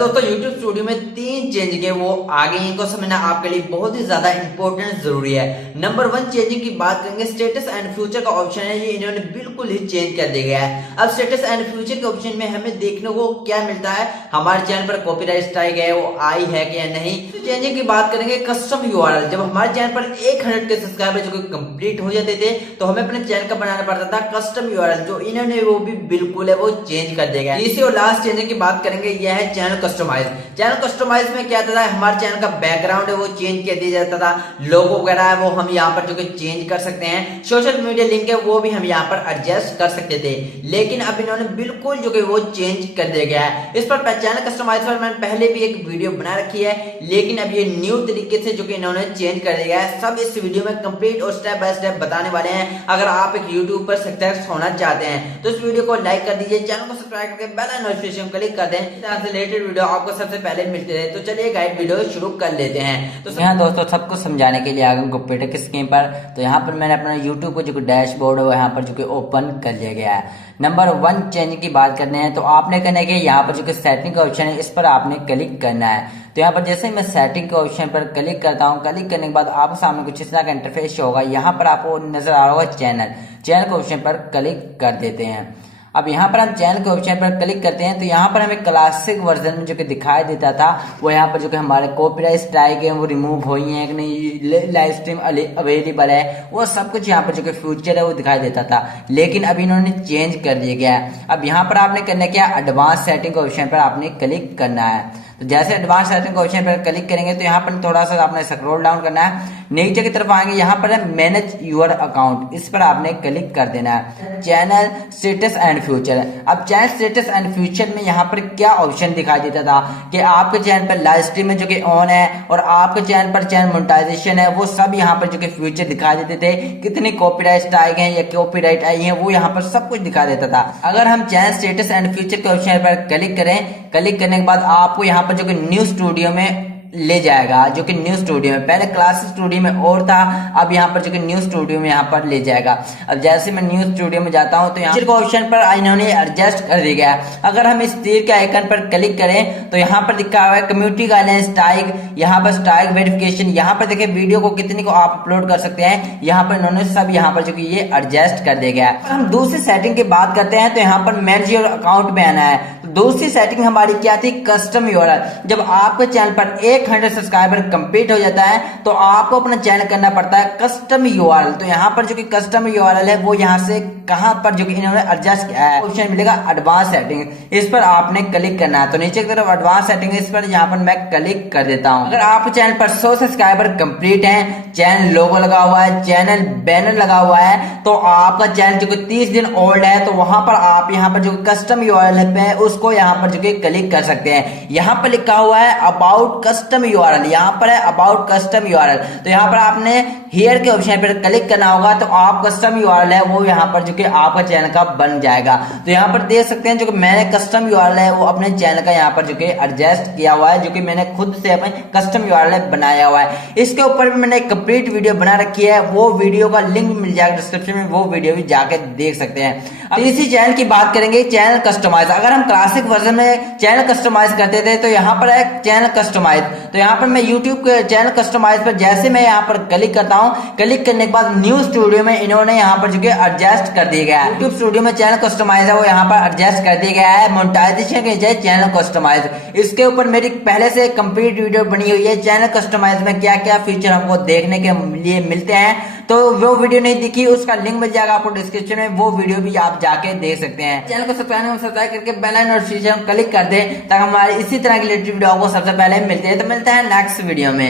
दोस्तों YouTube studio में 3 change के वो आगे इनको समझना आपके लिए बहुत ही ज्यादा इंपॉर्टेंट जरूरी है। नंबर 1 चेंजिंग की बात करेंगे, स्टेटस एंड फ्यूचर का ऑप्शन है, ये इन्होंने बिल्कुल ही चेंज कर दिया गया है। अब स्टेटस एंड फ्यूचर के ऑप्शन में हमें देखने को क्या मिलता है, हमारे चैनल पर कॉपीराइट स्ट्राइक है वो आई है कि या नहीं। चेंजिंग की बात करेंगे, कस्टम यूआरएल, जब हमारे चैनल पर 100 के सब्सक्राइबर जो कंप्लीट हो जाते थे तो हमें अपने चैनल का बनाना पड़ता था कस्टम यूआरएल, जो इन्होंने वो भी बिल्कुल है वो चेंज कर दिया गया। तीसरी और लास्ट चेंजिंग की बात करेंगे, यह है चैनल कस्टमाइज। चैनल कस्टमाइज में क्या था, हमारे चैनल का बैकग्राउंड है वो चेंज कर दिया जाता था, लोगो वगैरह है वो हम यहाँ पर जो कि चेंज कर सकते हैं, सोशल मीडिया लिंक है वो भी हम यहाँ पर एडजस्ट कर सकते थे। लेकिन अब इन्होंने बिल्कुल जो कि वो चेंज कर दिया गया है। इस पर चैनल कस्टमाइज पर मैंने पहले भी एक वीडियो बना रखी है, लेकिन अब ये न्यू तरीके से जो कि इन्होंने चेंज कर दिया है। सब इस वीडियो में कंप्लीट और स्टेप बाय स्टेप बताने वाले हैं। अगर आप एक यूट्यूब पर सक्सेस होना चाहते हैं तो इस वीडियो को लाइक कर दीजिए, चैनल को सब्सक्राइब करके बेल नोटिफिकेशन क्लिक कर दें, इस तरह से रिलेटेड वीडियो आपको सबसे पहले मिलते रहे। तो चलिए गाइड वीडियो शुरू कर लेते हैं। तो यहाँ दोस्तों सब कुछ समझाने के लिए आ गए कंप्यूटर की स्क्रीन पर। तो यहाँ पर मैंने अपना यूट्यूब को जो डैशबोर्ड है वो यहाँ पर जो कि ओपन कर लिया गया है। नंबर 1 चेंज की बात करने हैं तो आपने करना है कि यहाँ पर जो कि सेटिंग का ऑप्शन है इस पर आपने क्लिक करना है। तो यहाँ पर जैसे मैं सेटिंग के ऑप्शन पर क्लिक करता हूँ, क्लिक करने के बाद आपके सामने कुछ इस तरह का इंटरफेस होगा। यहाँ पर आपको नजर आ रहा होगा चैनल के ऑप्शन पर क्लिक कर देते हैं। अब यहाँ पर हम चैनल के ऑप्शन पर क्लिक करते हैं तो यहाँ पर हमें क्लासिक वर्जन में जो कि दिखाई देता था वो यहाँ पर जो कि हमारे कॉपीराइट स्ट्राइक है वो रिमूव हुई है कि नहीं, लाइव स्ट्रीम अवेलेबल है, वो सब कुछ यहाँ पर जो कि फ्यूचर है वो दिखाई देता था। लेकिन अब इन्होंने चेंज कर दिया गया है। अब यहाँ पर आपने करना क्या, एडवांस सेटिंग के ऑप्शन पर आपने क्लिक करना है। तो जैसे एडवांस सेटिंग के ऑप्शन पर क्लिक करेंगे तो यहाँ पर थोड़ा सा आपने स्क्रॉल डाउन करना है, नीचे की तरफ आएंगे, यहाँ पर है मैनेज योर अकाउंट, इस पर आपने क्लिक कर देना है। Channel status and future. अब चैनल स्टेटस एंड फ्यूचर में यहाँ पर क्या ऑप्शन दिखाई देता था कि आपके चैनल पर लाइव स्ट्रीम में जो कि ऑन है और आपके चैनल पर चैनल मोनेटाइजेशन है वो सब यहाँ पर जो कि फ्यूचर दिखा देते थे, कितनी कॉपीराइट स्ट्राइक है या कॉपीराइट आई है वो यहाँ पर सब कुछ दिखा देता था। अगर हम चैनल स्टेटस एंड फ्यूचर के ऑप्शन पर क्लिक करें, क्लिक करने के बाद आपको यहाँ पर जो कि न्यू स्टूडियो में ले जाएगा, जो कि न्यू स्टूडियो में, पहले क्लासिक स्टूडियो में और था, अब यहाँ पर जो कि न्यू स्टूडियो में यहाँ पर ले जाएगा। अब जैसे मैं न्यू स्टूडियो में जाता हूँ तो यहाँ के ऑप्शन पर इन्होंने एडजस्ट कर दिया गया। अगर हम इस तीर के आइकन पर क्लिक करें तो यहाँ पर लिखा हुआ है कम्युनिटी गाइडलाइन स्ट्राइक, यहाँ पर स्ट्राइक वेरिफिकेशन, यहाँ पर देखिए वीडियो को कितनी को आप अपलोड कर सकते हैं, यहाँ पर इन्होंने सब यहाँ पर जो कि ये एडजस्ट कर दिया गया। हम दूसरी सेटिंग की बात करते हैं तो यहाँ पर मैनेज योर अकाउंट में आना है। तो दूसरी सेटिंग हमारी क्या थी, कस्टम यूआरएल। जब आपके चैनल पर 100 सब्सक्राइबर कंप्लीट हो जाता है तो आपको अपना चयन करना पड़ता है कस्टम यूआरएल। तो यहाँ पर जो कि कस्टम यूआरएल है वो यहाँ से कहां पर जो कि इन्होंने एडजस्ट किया है, ऑप्शन मिलेगा एडवांस सेटिंग, इस पर आपने क्लिक करना है। तो नीचे की तरफ एडवांस सेटिंग, इस पर यहाँ पर मैं क्लिक कर देता हूँ। अगर आपके चैनल पर 100 सब्सक्राइबर कंप्लीट है, चैनल लोगो लगा हुआ है, चैनल बैनर लगा हुआ है, तो आपका चैनल जो कि 30 दिन ओल्ड है तो वहां पर आप यहाँ पर जो कस्टम यूआरएल पे उसको यहाँ पर जो कि क्लिक कर सकते हैं। यहाँ पर लिखा हुआ है अबाउट कस्टम यूआरएल, यहाँ पर है अबाउट कस्टम यूआरएल। तो यहाँ पर आपने हियर के ऑप्शन पर क्लिक करना होगा तो आप कस्टम यूआरएल है वो यहाँ पर जो कि आपका चैनल का बन जाएगा। तो यहाँ पर देख सकते हैं जो कि मैंने कस्टम यूआरएल है वो अपने चैनल का यहाँ पर जो कि एडजस्ट किया हुआ है, जो कि मैंने खुद से अपने कस्टम यूआरएल बनाया हुआ है। इसके ऊपर भी मैंने एक कंप्लीट वीडियो बना रखी है, वो वीडियो का लिंक मिल जाएगा डिस्क्रिप्शन में, वो वीडियो भी जाके देख सकते हैं। अब इसी चैनल की बात करेंगे, चैनल कस्टमाइज। अगर हम क्लासिक वर्जन में चैनल कस्टमाइज करते थे तो यहाँ पर है चैनल कस्टमाइज। तो यहाँ पर मैं यूट्यूब के चैनल कस्टमाइज पर जैसे मैं यहाँ पर क्लिक करता हूँ, क्लिक करने के बाद न्यू स्टूडियो में इन्होंने यहाँ पर जो कि एडजस्ट कर दिया गया है। यूट्यूब स्टूडियो में चैनल कस्टमाइज है वो यहाँ पर एडजस्ट कर दिया गया है, मोनेटाइजेशन के जरिए चैनल कस्टमाइज। इसके ऊपर मेरी पहले से कंप्लीट वीडियो बनी हुई है, चैनल कस्टमाइज में क्या क्या फीचर हमको देखने के लिए मिलते हैं। तो वो वीडियो नहीं दिखी, उसका लिंक मिल जाएगा आपको डिस्क्रिप्शन में, वो वीडियो भी आप जाके देख सकते हैं। चैनल को सब्सक्राइब करके बेल नोटिफिकेशन क्लिक कर दें ताकि हमारे इसी तरह की लेटेस्ट वीडियो आपको सबसे पहले मिलते हैं। तो मिलते हैं नेक्स्ट वीडियो में।